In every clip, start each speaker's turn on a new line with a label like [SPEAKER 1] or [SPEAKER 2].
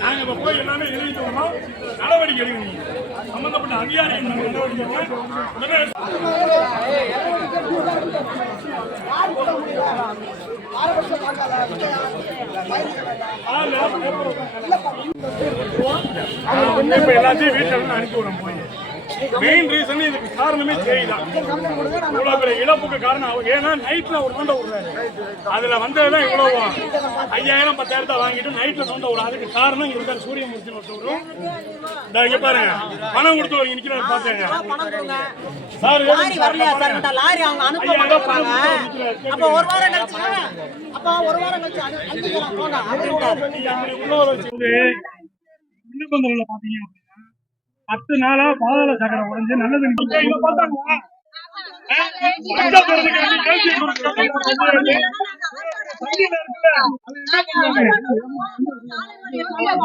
[SPEAKER 1] நாங்கள் இப்போ எல்லாமே எழுதிட்டோம்னா நடவடிக்கை எடுக்கணும். சம்பந்தப்பட்ட அதிகாரிகள் நடவடிக்கை எல்லாத்தையும் வீட்டுல இருந்து அனுப்பி விடுறேன் போய். மெயின் ரீசன் இதுக்கு காரணமே தேய்தான் இவ்வளவு பெரிய இழப்புக்கு காரணம் ஏன்னா நைட்ல ஒரு நோண்ட விடுறாரு அதுல வந்ததுதான் இவ்வளவு. ஐயாயிரம் பத்தாயிரத்தை வாங்கிட்டு நைட்ல நோண்ட விடும் அதுக்கு காரணம் இருக்காரு சூரியமூர்த்தி ஒருத்தவரும் இந்த இங்க பாருங்க. பணம் கொடுத்து இங்க நிக்கிறாரு பாத்தேங்க சார்
[SPEAKER 2] லாரி வரலையா சார் லாரி அவங்க அனுப்ப மாட்டாங்க அப்ப ஒரு வாரம் கழிச்சு அப்ப ஒரு வாரம் கழிச்சு அனு- அனுப்பிக்கலாம் போங்க. அப்படின்ட்டாரு
[SPEAKER 1] விண்ணப்பங்கள்ல பாத்தீங்க அப்படின்னா பத்து நாளா பாதாள சக்கரை உடைஞ்சு நல்லது?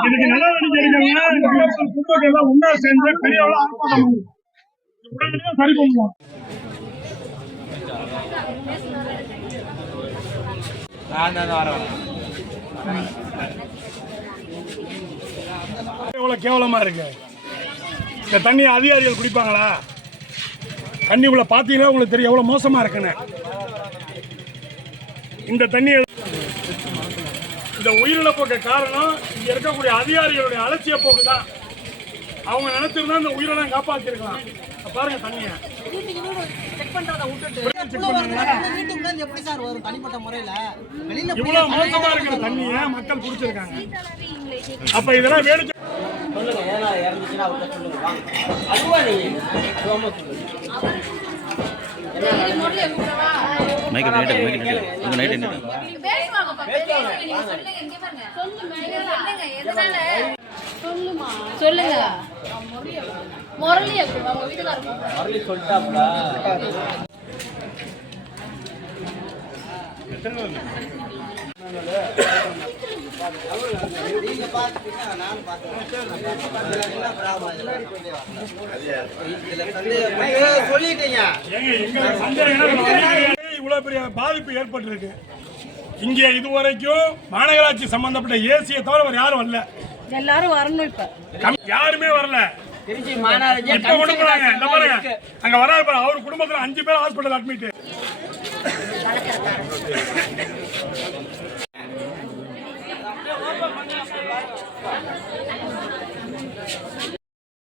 [SPEAKER 1] இதுக்கு குடும்பங்கள் எல்லாம் ஒண்ணா சேர்ந்து பெரிய அளவு ஆர்ப்பாட்டம் பண்ணுங்க. இது உடனடியா சரி பண்ணுவோம். எவ்வளவு கேவலமா இருக்கு. இந்த தண்ணியை அதிகாரிகள் குடிப்பாங்களா? தண்ணி உள்ள பார்த்தீங்கன்னா உங்களுக்கு தெரியும். எவ்வளோ மோசமாக இருக்குன்னு. இந்த தண்ணியை இந்த உயிரிழப்புக்கு காரணம் இங்கே இருக்கக்கூடிய அதிகாரிகளுடைய அலட்சிய போக்கு தான் அவங்க நினைச்சிருந்தா இந்த உயிரெல்லாம் காப்பாற்றிருக்கலாம் பாருங்கள் தண்ணியை.
[SPEAKER 2] வீட்டுக்கு வீடு செக் பண்றத விட்டுட்டு வீட்டுக்குள்ள எப்படி சார் வரும் தனிப்பட்ட முறையில வெளியில
[SPEAKER 1] இவ்வளவு மோசமா இருக்கிற தண்ணிய மக்கள் குடிச்சிருக்காங்க? அப்ப இதெல்லாம் வேடிக்கை
[SPEAKER 2] சொல்லுங்க ஏன்னா இறந்துச்சுன்னா அவர்கிட்ட சொல்லுங்க வாங்க. அதுவா நீங்க சும்மா சொல்லுங்க.
[SPEAKER 3] மைக் நீட்டு மைக் நீட்டு உங்க நைட் நீட்டு
[SPEAKER 4] சொல்லுங்க முரளி அவங்க
[SPEAKER 2] சொல்லிட்டாப்ல. நீங்க பாத்துட்டீங்கன்னா நானும் சொல்லிட்டீங்க?
[SPEAKER 1] இவ்வளவு பெரிய பாதிப்பு ஏற்பட்டிருக்கு. இங்க இதுவரைக்கும் மாநகராட்சி சம்பந்தப்பட்ட ஏசியை தவிர யாரும் வரல.
[SPEAKER 4] எல்லாரும் வரணும் இப்ப.
[SPEAKER 1] யாருமே வரல. இப்ப கொண்டு போறாங்க. இந்த பாருங்க. அங்க வராது பாரு அவர் குடும்பத்துல அஞ்சு பேர் ஹாஸ்பிட்டல் அட்மிட்